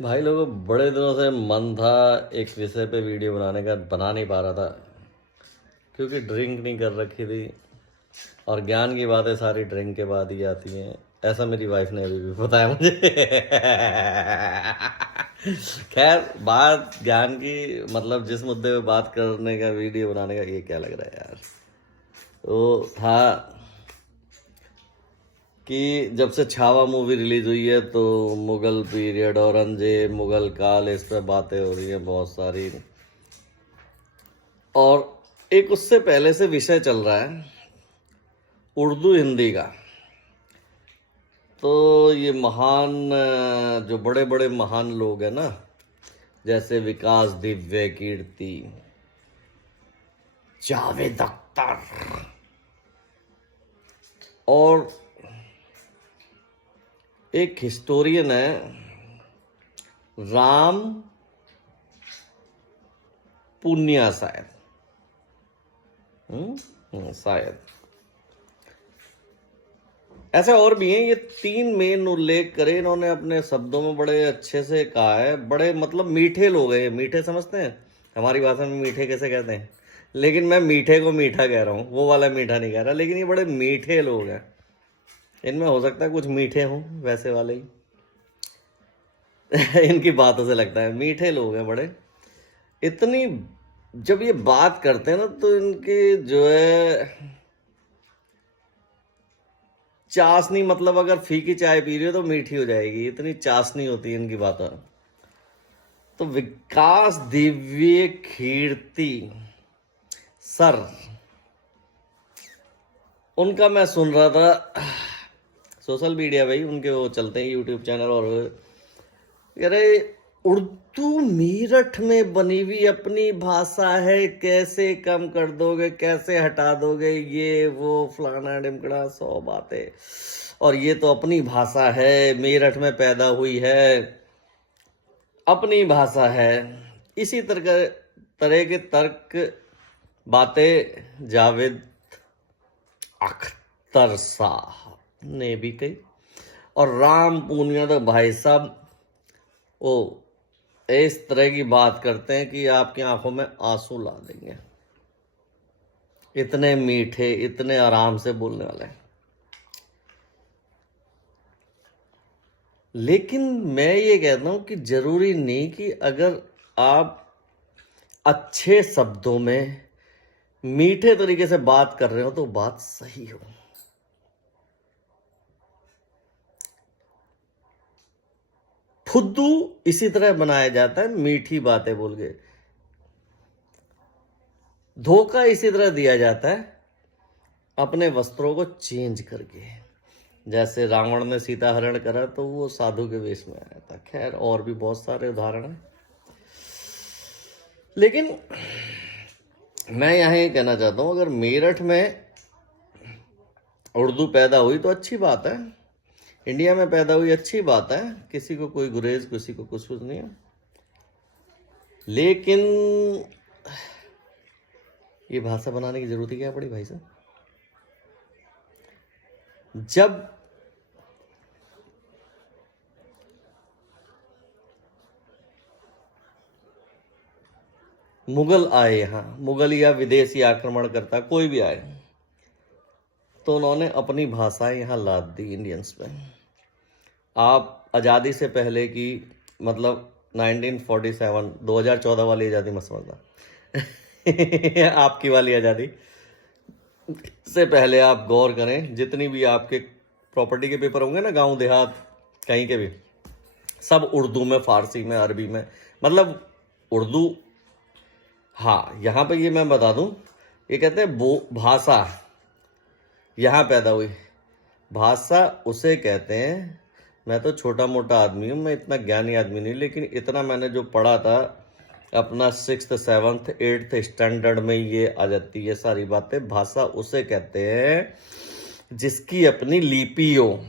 भाई लोगों, बड़े दिनों से मन था एक विषय पे वीडियो बनाने का, बना नहीं पा रहा था क्योंकि ड्रिंक नहीं कर रखी थी। और ज्ञान की बातें सारी ड्रिंक के बाद ही आती हैं, ऐसा मेरी वाइफ ने अभी भी बताया मुझे। खैर, बात ज्ञान की, मतलब जिस मुद्दे पे बात करने का, वीडियो बनाने का, ये क्या लग रहा है यार, तो था कि जब से छावा मूवी रिलीज हुई है तो मुगल पीरियड, औरंगजेब, मुगल काल, इस पे बातें हो रही हैं बहुत सारी। और एक उससे पहले से विषय चल रहा है उर्दू हिंदी का। तो ये महान, जो बड़े बड़े महान लोग हैं ना, जैसे विकास दिव्य, कीर्ति, जावेद अख्तर, और एक हिस्टोरियन है राम पुनिया शायद, शायद ऐसे और भी हैं। ये तीन मेन उल्लेख करे इन्होंने अपने शब्दों में, बड़े अच्छे से कहा है। बड़े मतलब मीठे लोग हैं। मीठे समझते हैं हमारी भाषा में मीठे कैसे कहते हैं, लेकिन मैं मीठे को मीठा कह रहा हूँ, वो वाला मीठा नहीं कह रहा। लेकिन ये बड़े मीठे लोग हैं। इनमें हो सकता है कुछ मीठे हों, वैसे वाले ही। इनकी बातों से लगता है मीठे लोग हैं बड़े। इतनी जब ये बात करते हैं ना, तो इनकी जो है चाशनी, मतलब अगर फीकी चाय पी रही हो तो मीठी हो जाएगी, इतनी चाशनी होती है इनकी बातों। तो विकास दिव्य कीर्ति सर, उनका मैं सुन रहा था सोशल मीडिया पे ही, उनके वो चलते हैं यूट्यूब चैनल। और अरे, उर्दू मेरठ में बनी हुई अपनी भाषा है, कैसे कम कर दोगे, कैसे हटा दोगे, ये वो फलाना ढिमकड़ा, 100 बातें। और ये तो अपनी भाषा है, मेरठ में पैदा हुई है, अपनी भाषा है। इसी तरह के तर्क बातें जावेद अख्तर साहब ने भी कही। और राम पूनिया तो भाई साहब ओ इस तरह की बात करते हैं कि आपकी आंखों में आंसू ला देंगे। इतने मीठे, इतने आराम से बोलने वाले हैं। लेकिन मैं ये कहता हूं कि जरूरी नहीं कि अगर आप अच्छे शब्दों में मीठे तरीके से बात कर रहे हो तो बात सही हो। फुद्दू इसी तरह बनाया जाता है, मीठी बातें बोल के। धोखा इसी तरह दिया जाता है, अपने वस्त्रों को चेंज करके। जैसे रावण ने सीता हरण करा तो वो साधु के वेश में आया था। खैर, और भी बहुत सारे उदाहरण हैं। लेकिन मैं यहाँ ये कहना चाहता हूँ, अगर मेरठ में उर्दू पैदा हुई तो अच्छी बात है, इंडिया में पैदा हुई अच्छी बात है, किसी को कोई गुरेज, किसी को कुछ नहीं है। लेकिन ये भाषा बनाने की जरूरत क्या पड़ी भाई साहब? जब मुगल आए यहाँ, मुगल या विदेशी आक्रमणकर्ता कोई भी आए, तो उन्होंने अपनी भाषाएं यहाँ लाद दी इंडियंस पे। आप आज़ादी से पहले की, मतलब 1947, 2014 वाली आज़ादी मत समझना। आपकी वाली आज़ादी से पहले आप गौर करें, जितनी भी आपके प्रॉपर्टी के पेपर होंगे ना, गांव देहात कहीं के भी, सब उर्दू में, फारसी में, अरबी में, मतलब उर्दू। हाँ, यहाँ पे ये मैं बता दूं, ये कहते हैं वो भाषा यहाँ पैदा हुई। भाषा उसे कहते हैं, मैं तो छोटा मोटा आदमी हूँ, मैं इतना ज्ञानी आदमी नहीं, लेकिन इतना मैंने जो पढ़ा था अपना 6th 7th 8th स्टैंडर्ड में, ये आ जाती है सारी बातें। भाषा उसे कहते हैं जिसकी अपनी लिपि हो।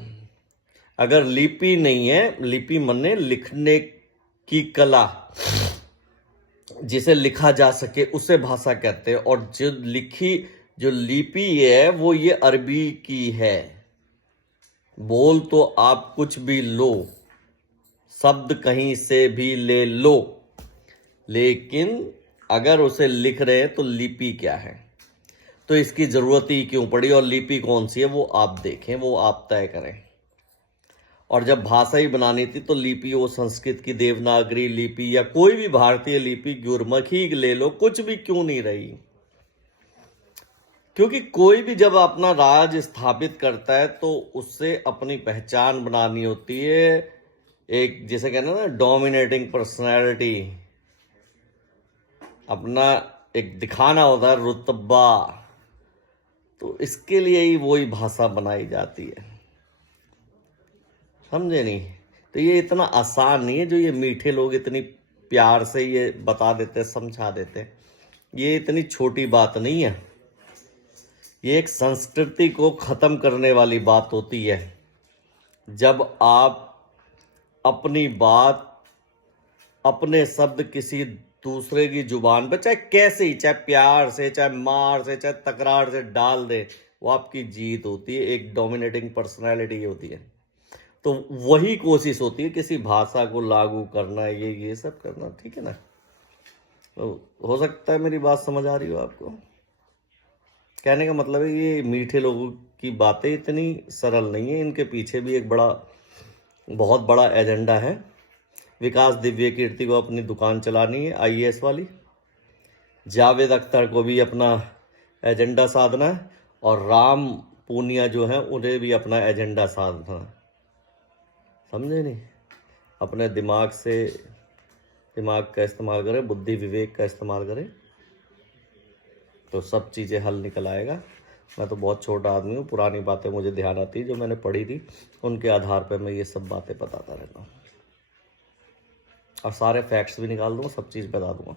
अगर लिपि नहीं है, लिपि मने लिखने की कला, जिसे लिखा जा सके, उसे भाषा कहते हैं। और जो लिपि है वो ये अरबी की है। बोल तो आप कुछ भी लो, शब्द कहीं से भी ले लो, लेकिन अगर उसे लिख रहे हैं तो लिपि क्या है, तो इसकी जरूरत ही क्यों पड़ी, और लिपि कौन सी है वो आप देखें, वो आप तय करें। और जब भाषा ही बनानी थी तो लिपि वो संस्कृत की देवनागरी लिपि या कोई भी भारतीय लिपि, गुरमुखी ले लो, कुछ भी क्यों नहीं रही। क्योंकि कोई भी जब अपना राज स्थापित करता है तो उससे अपनी पहचान बनानी होती है, एक जिसे कहना ना डोमिनेटिंग पर्सनैलिटी, अपना एक दिखाना होता है रुतबा। तो इसके लिए ही वही भाषा बनाई जाती है, समझे नहीं। तो ये इतना आसान नहीं है जो ये मीठे लोग इतनी प्यार से ये बता देते, समझा देते। ये इतनी छोटी बात नहीं है, ये एक संस्कृति को खत्म करने वाली बात होती है। जब आप अपनी बात, अपने शब्द किसी दूसरे की जुबान पर, चाहे कैसे ही, चाहे प्यार से, चाहे मार से, चाहे तकरार से डाल दे, वो आपकी जीत होती है। एक डोमिनेटिंग पर्सनैलिटी होती है। तो वही कोशिश होती है किसी भाषा को लागू करना, ये सब करना, ठीक है ना। तो हो सकता है मेरी बात समझ आ रही हो आपको। कहने का मतलब है ये मीठे लोगों की बातें इतनी सरल नहीं है, इनके पीछे भी एक बहुत बड़ा एजेंडा है। विकास दिव्य कीर्ति को अपनी दुकान चलानी है IAS वाली, जावेद अख्तर को भी अपना एजेंडा साधना है, और राम पूनिया जो है उन्हें भी अपना एजेंडा साधना है, समझे नहीं। अपने दिमाग का इस्तेमाल करें, बुद्धि विवेक का इस्तेमाल करें, तो सब चीज़ें हल निकल आएगा। मैं तो बहुत छोटा आदमी हूँ, पुरानी बातें मुझे ध्यान आती है जो मैंने पढ़ी थी, उनके आधार पर मैं ये सब बातें बताता रहता हूँ, और सारे फैक्ट्स भी निकाल दूँगा, सब चीज़ बता दूँगा।